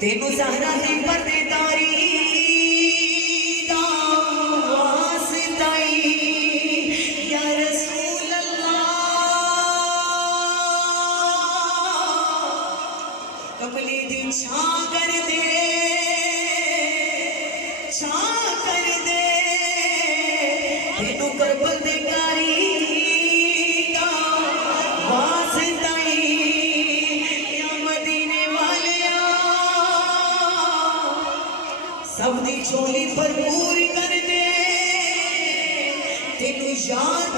तेनू ज़हरा दी पर्देदारी दा वास्ताई या रसूल अल्लाह कमली दी छां कर दे तेनू करबल दे कारी दा वास्ताई या मदीने वालिया सबदी झोली भरपूर कर दे तेनू याद